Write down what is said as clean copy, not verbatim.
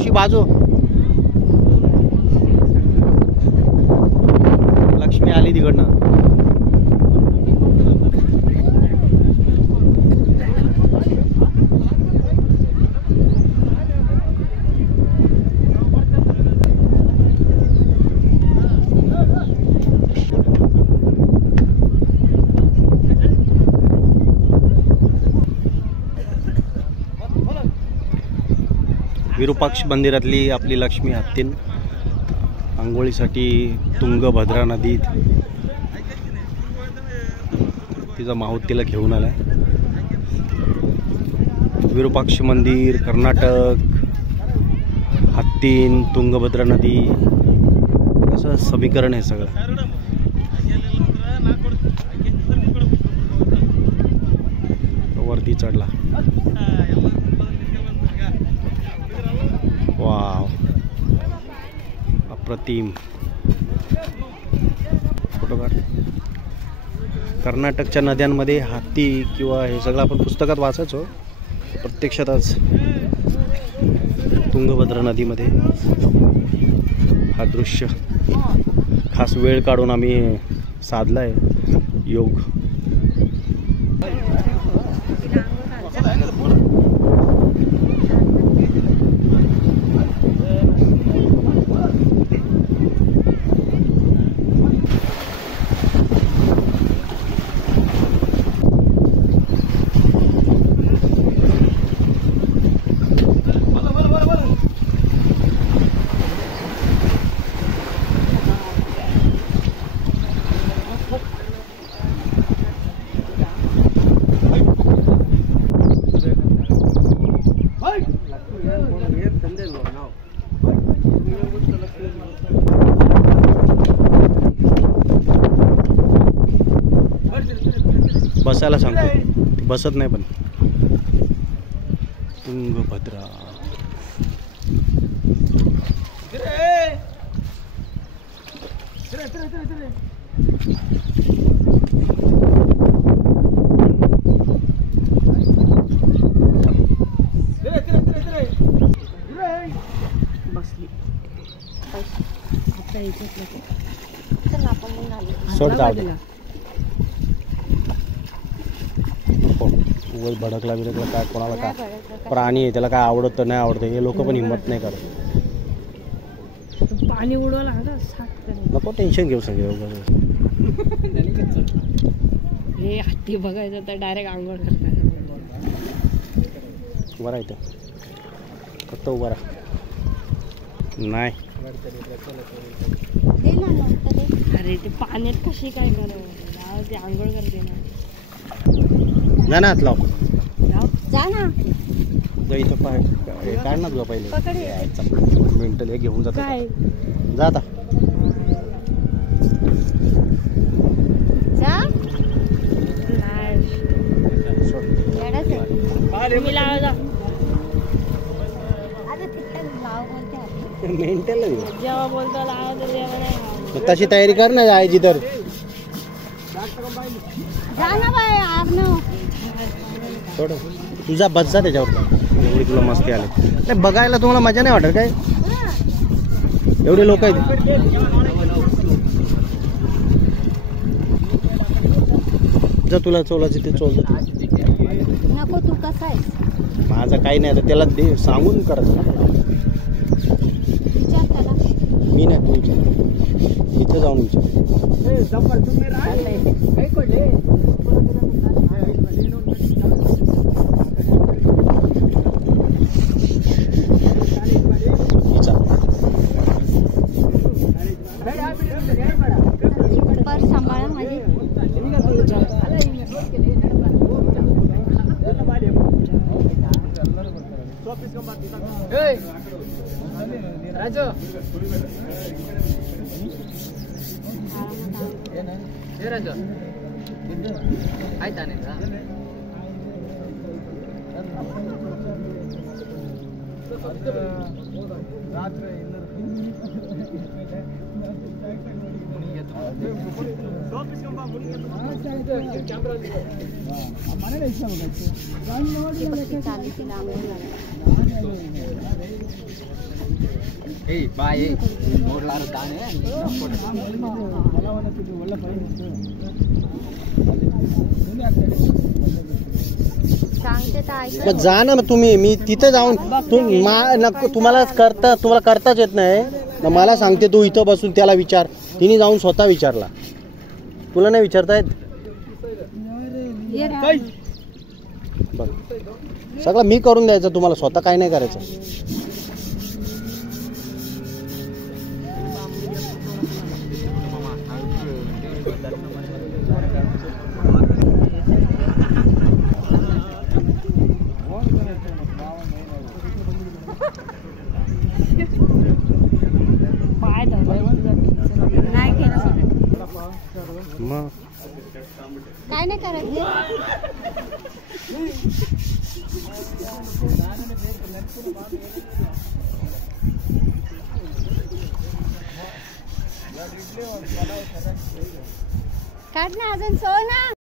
मावशी बाजू. लक्ष्मी आली तिकडनं. विरूपाक्ष मंदिरातली आपली लक्ष्मी हत्तीन आंघोळीसाठी तुंगभद्रा नदीत तिचा माहूत तिला घेऊन आलाय. विरूपाक्ष मंदिर, कर्नाटक, हत्तीन, तुंगभद्रा नदी असं समीकरण आहे सगळं. वरती चढला. वाव, अप्रतिम फोटो काढ. कर्नाटकच्या नद्यांमध्ये हत्ती किंवा हे सगळं आपण पुस्तकात वाचायचो, प्रत्यक्षातच तुंगभद्रा नदीमध्ये हा दृश्य खास वेळ काढून आम्ही साधलाय योग. बसायला सांगतो, बसत नाही. पण तुंगभद्रा बसली. सोड जाऊ दे. भडकला बिडकला काय, कोणाला काय प्राणी आहे त्याला काय आवडत तर नाही आवडत, हे लोक पण हिंमत नाही करत. पाणी उडवला नको टेन्शन घेऊ सगळे. हे हत्ती बघायचं तर डायरेक्ट आंघोळ करतात. उभा राहायचं फक्त उभा राहा. नाही अरे ते पाण्यात कशी काय करत ते आंघोळ करते ना. नाही ना हात लाव. जा ना. इथं पाय काढ ना तुझा पहिले. मेंटल हे घेऊन जात काय जा आता. जा मेंटल जेव्हा बोलतो लावायचं तेव्हा नाही. तशी तयारी कर ना जायची तर. जा ना बाय आर्नव. थोडं तुझा बस जा त्याच्यावर. एवढी तुला मस्ती आली नाही बघायला, तुम्हाला मजा नाही वाटत काय? एवढे लोक आहेत. जर तुला चोलायचं ते चोल. नको तू कसा आहे? माझं काही नाही आता त्याला दे सांगून करत. मी नाही तू विचार. इथं जाऊन विचार. पर सांभाळा माझी. राजू राजू ಆಯ್ತಾನೆ ರಾತ್ರಿ ಮನೆ बाय मोडला सांगते तर ऐक. मग जा ना मग तुम्ही. मी तिथे जाऊन तुम्हाला करताच येत नाही ना. मला सांगते तू इथं बसून त्याला विचार. तिने जाऊन स्वतः विचारला. तुला नाही विचारता येत. ये राहा. बघ सगळं मी करून द्यायचं तुम्हाला. स्वतः काय नाही करायचं. पाय नाही केलं. मग काय नाही करायचं. काढ ना अजून सो ना.